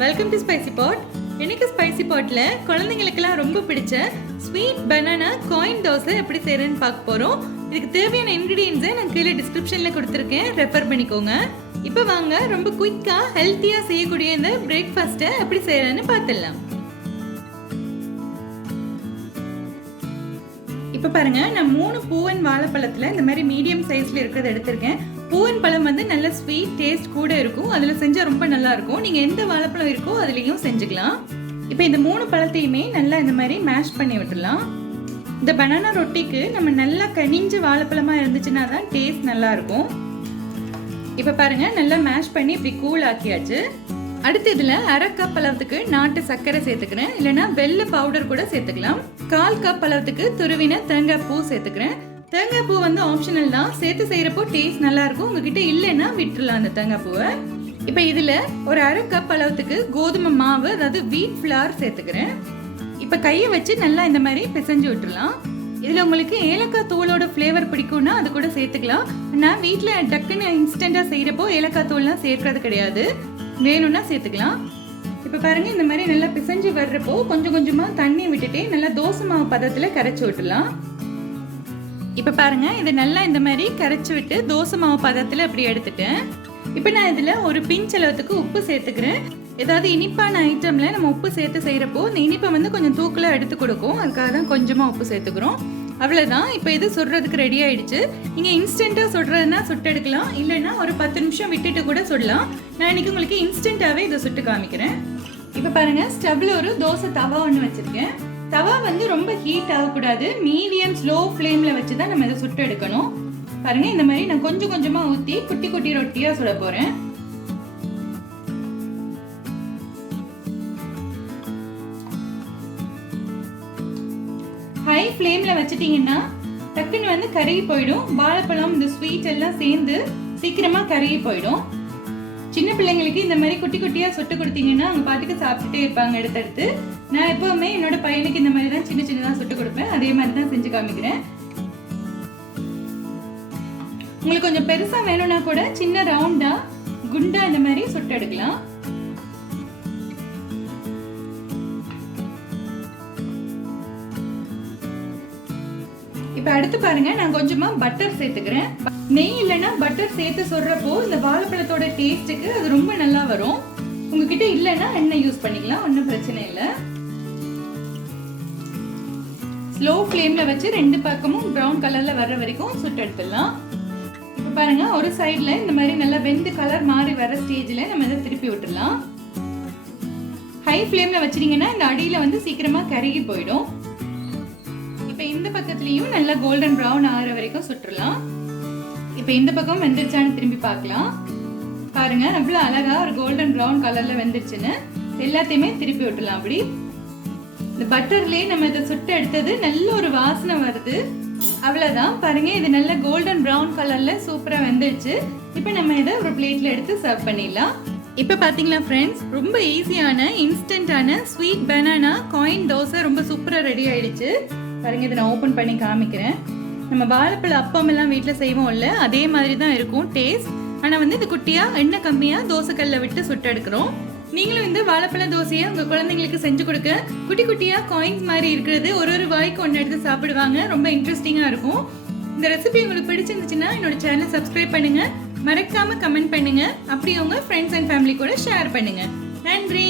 Welcome to spicy பாட். இன்னைக்கு spicy பாட்ல குழந்தைங்களுக்கெல்லாம் ரொம்ப பிடிச்ச ஸ்வீட் பனானா காயின் தோசை எப்படி செய்யறதுன்னு பார்க்க போறோம். இதுக்கு தேவையான இன்கிரீடியன்ஸை நான் கீழே டிஸ்கிரிப்ஷன்ல கொடுத்துருக்கேன், ரெஃபர் பண்ணிக்கோங்க. இப்போ வாங்க ரொம்ப குயிக்கா ஹெல்த்தியா செய்யக்கூடிய இந்த பிரேக்ஃபாஸ்ட்டை எப்படி செய்யறதுன்னு பார்த்துடலாம். இப்போ பாருங்க, நான் 3 பூவன் வாழைப்பழத்துல இந்த மாதிரி மீடியம் சைஸ்ல இருக்கிறத எடுத்திருக்கேன். பூவன் பழம் வந்து நல்ல ஸ்வீட் டேஸ்ட் கூட இருக்கும், அதுல செஞ்சா ரொம்ப நல்லா இருக்கும். நீங்க எந்த வாழைப்பழம் இருக்கோ அதுலயும் செஞ்சுக்கலாம். இப்போ இந்த 3 பழத்தையுமே நல்லா இந்த மாதிரி மேஷ் பண்ணி விட்டுடலாம். இந்த பனானா ரொட்டிக்கு நம்ம நல்லா கனிஞ்ச வாழைப்பழமா இருந்துச்சுன்னா தான் டேஸ்ட் நல்லா இருக்கும். இப்போ பாருங்க, நல்லா மேஷ் பண்ணி இப்படி கூல் ஆக்கியாச்சு. அடுத்து இதுல 1/2 கப் அளவுக்கு நாட்டு சர்க்கரை சேர்த்துக்கிறேன், இல்லைன்னா வெள்ளை பவுடர் கூட சேர்த்துக்கலாம். 1/4 கப் அளவுக்கு துருவின தேங்காய் பூ சேர்த்துக்கிறேன். தேங்காய் பூ வந்து ஆப்ஷனல் தான், சேர்த்து செய்யறப்போ டேஸ்ட் நல்லா இருக்கும். உங்ககிட்ட இல்லைன்னா விட்டுறலாம் அந்த தேங்காய் பூவை. இப்போ இதுல ஒரு 1/2 கப் அளவுக்கு கோதுமை மாவு, அதாவது வீட் ஃபிளார் சேர்த்துக்கிறேன். இப்போ கையை வச்சு நல்லா இந்த மாதிரி பிசைஞ்சு விட்டுறலாம். இதுல உங்களுக்கு ஏலக்காய் தூளோட ஃப்ளேவர் பிடிக்கும்னா அது கூட சேர்த்துக்கலாம். நான் வீட்டில் டக்குன்னு இன்ஸ்டண்டா செய்யறப்போ ஏலக்காய் தூள்லாம் சேர்க்கறது கிடையாது, வேணும்னா சேர்த்துக்கலாம். இப்போ பாருங்க, இந்த மாதிரி நல்லா பிசைஞ்சு வர்றப்போ கொஞ்சம் கொஞ்சமா தண்ணி விட்டுட்டே நல்லா தோசை மாவு பதத்துல கரைச்சி விட்டுலாம். இப்போ பாருங்க, இது நல்லா இந்த மாதிரி கரைச்சி விட்டு தோசை மாவு பதத்துல அப்படி எடுத்துட்டேன். இப்போ நான் இதுல ஒரு பிஞ்ச் அளவுக்கு உப்பு சேர்த்துக்கிறேன். ஏதாவது இனிப்பான ஐட்டம்ல நம்ம உப்பு சேர்த்து செய்யறப்போ இந்த இனிப்பை வந்து கொஞ்சம் தூக்கலா எடுத்து கொடுக்கும், அதுக்காக தான் கொஞ்சமா உப்பு சேர்த்துக்கிறோம். அவ்வளவுதான். இப்போ இது சுடுறதுக்கு ரெடி ஆயிடுச்சு. நீங்க இன்ஸ்டன்டா சுடுறதுன்னா சுட்டு எடுக்கலாம், இல்லைன்னா ஒரு 10 நிமிஷம் விட்டுட்டு கூட சுடலாம். நான் இன்னைக்கு உங்களுக்கு இன்ஸ்டன்டாவே இதை சுட்டு காமிக்கிறேன். இப்போ பாருங்க, ஸ்டவ்ல ஒரு தோசை தவா ஒன்று வச்சிருக்கேன். தவா வந்து ரொம்ப ஹீட் ஆகக்கூடாது, மீடியம் ஸ்லோ ஃப்ளேம்ல வச்சுதான் நம்ம இதை சுட்டு எடுக்கணும். பாருங்க, இந்த மாதிரி நான் கொஞ்சம் கொஞ்சமா ஊத்தி குட்டி குட்டி ரொட்டியா சுட போறேன். ஹை ஃப்ளேம்ல வச்சிட்டீங்கன்னா டக்குன்னு வந்து கருகி போயிடும். வாழைப்பழம் இந்த ஸ்வீட் எல்லாம் சேர்ந்து சீக்கிரமா கருகி போயிடும். சின்ன பிள்ளைங்களுக்கு இந்த மாதிரி குட்டி குட்டியா சுட்டு கொடுத்தீங்கன்னா அவங்க பாட்டுக்கு சாப்பிட்டுட்டே இருப்பாங்க எடுத்தடுத்து. நான் எப்பவுமே என்னோட பையனுக்கு இந்த மாதிரி தான் சின்ன சின்னதா சுட்டு கொடுப்பேன், அதே மாதிரி தான் செஞ்சு காமிக்கிறேன். உங்களுக்கு கொஞ்சம் பெருசா வேணும்னா கூட சின்ன ரவுண்டா குண்டா இந்த மாதிரி சுட்டு எடுக்கலாம். இப்ப அடுத்து பாருங்க, நான் கொஞ்சமா பட்டர் சேர்த்துக்கிறேன். நெய் இல்லைன்னா பட்டர் சேர்த்து சொல்றப்போ இந்த வாழைப்பழத்தோட டேஸ்ட்டுக்கு அது ரொம்ப நல்லா வரும். உங்ககிட்ட இல்லைன்னா எண்ணெய் யூஸ் பண்ணிக்கலாம், ஒன்றும் பிரச்சனை இல்லை. ஸ்லோ ஃப்ளேம்ல வச்சு 2 பக்கமும் ப்ரௌன் கலர்ல வர்ற வரைக்கும் சுட்டு எடுத்துடலாம். இப்ப பாருங்க, ஒரு சைட்ல இந்த மாதிரி நல்லா வெந்து கலர் மாறி வர ஸ்டேஜ்ல நம்ம இதை திருப்பி விட்டுடலாம். ஹை ஃப்ளேம்ல வச்சிட்டீங்கன்னா இந்த அடியில வந்து சீக்கிரமா கருகி போயிடும். இப்ப இந்த பக்கத்துலயும் நல்லா கோல்டன் ப்ரௌன் ஆகிற வரைக்கும் சுட்டுடலாம். இப்ப இந்த பக்கம் வெந்துருச்சான்னு திரும்பி பார்க்கலாம். பாருங்க, அவ்வளவு அழகா ஒரு கோல்டன் ப்ரௌன் கலர்ல வெந்துருச்சுன்னு எல்லாத்தையுமே திருப்பி விட்டுலாம். அப்படி இந்த பட்டர்லயே நம்ம இதை சுட்டு எடுத்தது நல்ல ஒரு வாசனை வருது. அவ்வளவுதான். பாருங்க, இது நல்ல கோல்டன் ப்ரௌன் கலர்ல சூப்பரா வெந்துருச்சு. இப்ப நம்ம இதை ஒரு பிளேட்ல எடுத்து சர்வ் பண்ணிடலாம். இப்ப பாத்தீங்களா ஃப்ரெண்ட்ஸ், ரொம்ப ஈஸியான இன்ஸ்டன்டான ஸ்வீட் பனானா காயின் தோசை ரொம்ப சூப்பரா ரெடி ஆயிடுச்சு. பாருங்க, இதை நான் ஓபன் பண்ணி காமிக்கிறேன். நம்ம வாழைப்பழ அப்பம் எல்லாம் வீட்டில் செய்வோம்ல, அதே மாதிரி தான் இருக்கும் டேஸ்ட். ஆனால் வந்து இது குட்டியா எண்ணெய் கம்மியா தோசைக்கல்ல விட்டு சுட்டு எடுக்கிறோம். நீங்களும் இந்த வாழைப்பழ தோசையை உங்க குழந்தைங்களுக்கு செஞ்சு கொடுக்க, குட்டி குட்டியா காயின்ஸ் மாதிரி இருக்கிறது ஒரு வாய்க்கு ஒன்று எடுத்து சாப்பிடுவாங்க, ரொம்ப இன்ட்ரெஸ்டிங்கா இருக்கும். இந்த ரெசிபி உங்களுக்கு பிடிச்சிருந்துச்சுன்னா என்னோட சேனல் சப்ஸ்கிரைப் பண்ணுங்க, மறக்காம கமெண்ட் பண்ணுங்க, அப்படி உங்க ஃப்ரெண்ட்ஸ் அண்ட் ஃபேமிலி கூட ஷேர் பண்ணுங்க. நன்றி.